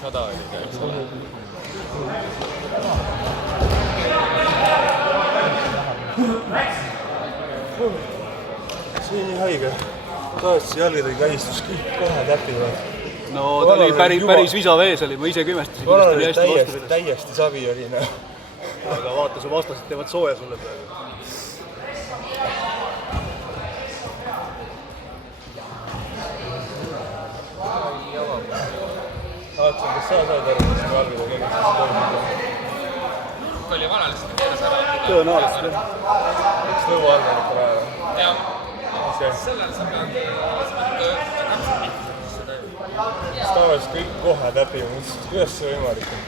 100 oli ka, eks ole. See on nii haige. Tahtsi jalgadega käistus kõik kohe täpivad. No ta oli päris visavees oli, ma ise kümestasin. Korral oli täiesti savi oli. Aga vaata, su vastased teevad sooja sulle praegu. Vaatasin, kas sa saad aru, mis jalgadega käistus toimub. Oli vanaliselt keeras ära. Tõenäoliselt, jah. Eks lõbu alganud praegu. Jah. Sellel sa pead Siis tavaliselt kõik kohe täpib, mõtlesin, kuidas see võimalik on.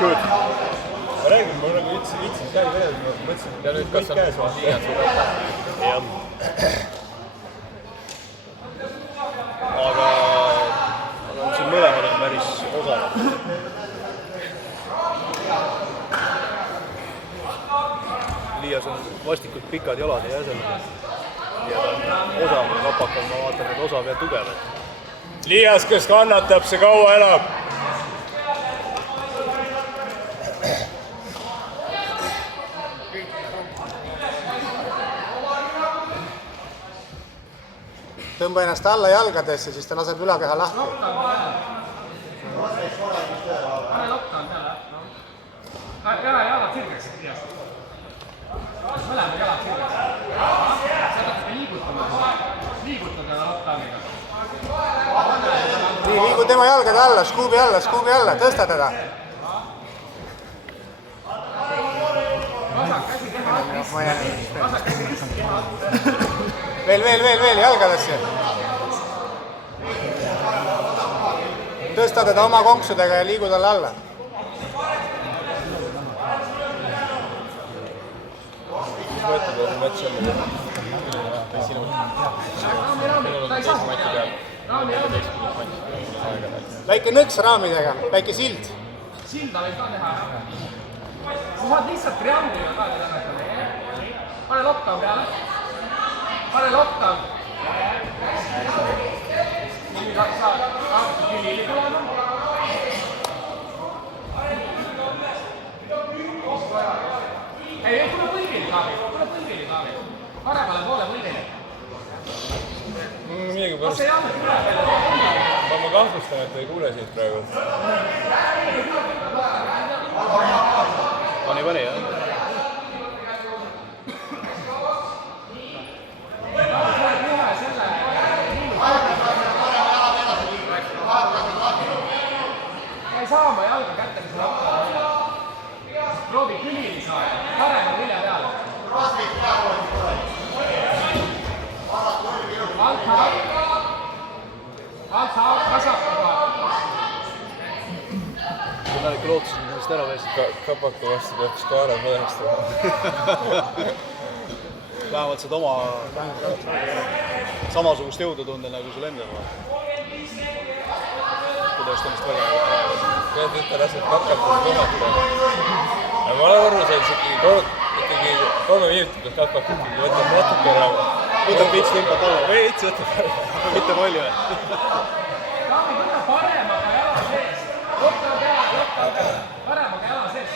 Good. Ma räägin, ma nagu ütlesin käi veel, ma mõtlesin, et nüüd kõik käes vaata. Jah. Aga siin mõlemad on päris osavad. Liias on vastikult pikad jalad ja jäsed. Ja ta on osav ja kapakal, ma vaatan, et osav ja tugev. Liias, kes kannatab, see kaua elab. Tõmba ennast alla jalgadesse, siis ta laseb ülakeha lahti. Jalad sirgeks. Mõlemad jalad sirgeks. Sa pead liigutada lokkaamiga. Nii, liigu tema jalgade alla, skuubi alla, tõsta teda. Veel, jalgadesse. Tõsta teda oma konksudega ja liigu talle alla. Mis võetud on matš on? Sinul on teist matši peal. Väike nõks raamidega, väike sild. Silda võib ka teha. Sa saad lihtsalt triangliga ka teha. Pane lokkaam peale. Pane lokkaam. Nii saad külili tulema. Ei, tule põlvili kaabi. Paremale poole põlvili. Midagi pärast. Ma kahtlustan, et ei kuule siit praegu. Pani, jah. Ei saa oma jalga kätte, mis lappa. Proovi külili saada. Parema külje peale. Alt haak, vasaku haak. Ma ikka lootusin ennast ära veesid. Kapaka vastu peab skaala põhjastama. Vähemalt saad oma samasugust jõudu tunda nagu sul endal. Kuidas ennast väga Pead ütle lased kakata kõmata. Ma olen aru, see ikkagi 3 minutit peab kapaka ikkagi võtab natuke ära. võtab veits tempot alla. Veits võtab ära. Mitte palju. Taami, võta paremaga jala sees. Võta paremaga jala sees.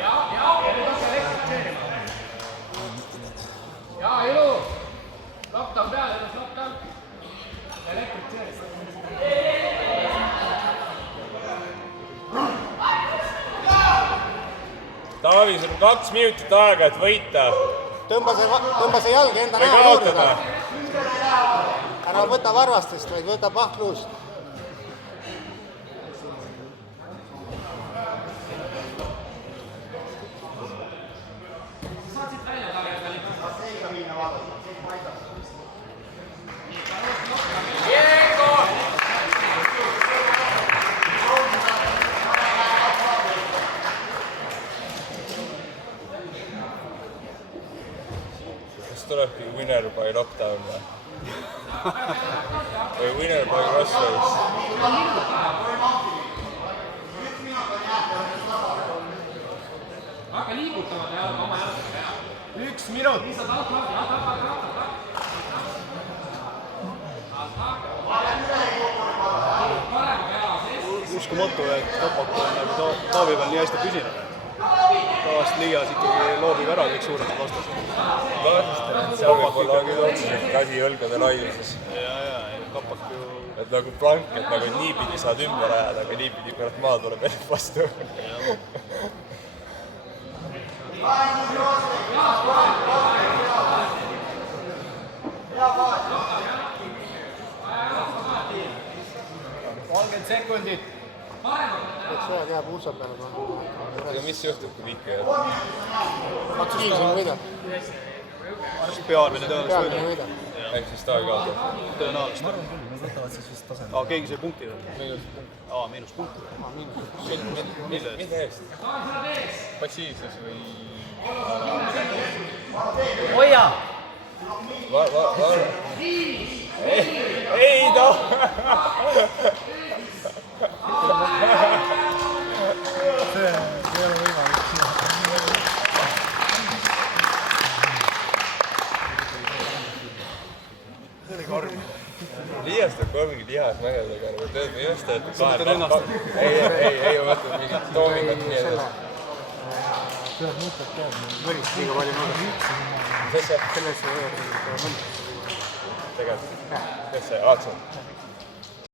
Ja nüüd hakka elektritseerima. Ja ilu. Lockdown peale, ennast lockdown. Elektritseerima. Taavi, sul on 2 minutit aega, et võita. Tõmba see jalg enda näo juurde. Ära võta varvastest, vaid võta pahkluust. Tulebki winner by lockdown või winner by crossways. Hakka liigutama oma jalgadega. 1 minut. uskumatu, et Kapak on nagu Taavi peal nii hästi püsinud. Tavaliselt liigas ikkagi loobib ära kõik suuremad vastased. seal võib olla küll otseselt käsi õlgade laiuses. ja, Kapak ju... Et nagu plank, et nagu niipidi saad ümber ajada, aga niipidi pärast maa tuleb veel vastu. sekundit. et see käib uudse peale panna. Aga mis juhtub, kui viike jääb? aktiivsem võidab. peamine tõenäoliselt peamine võidab. võidab. Äkki siis Taavi kaotab? Tõenäoliselt. ma arvan küll, nad võtavad siis vist taseme. Keegi sai punkti. Miinuspunkt. Mida eest? Passiivsus või hoia. Ei noh! see ei ole võimalik. See oli karm. Liiast on kolmigi lihasmägedega, nagu tööd või just, et Sa mõtled ennast? Ei, ma mõtlen mingit toomingut nii selle edasi. pead mõtled tead. võlist liiga palju mõõdab. Kes see? Selles võidab mõõdab. Tegelikult. Kes see? Aatson?